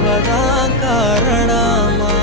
அவதான் காரணமா?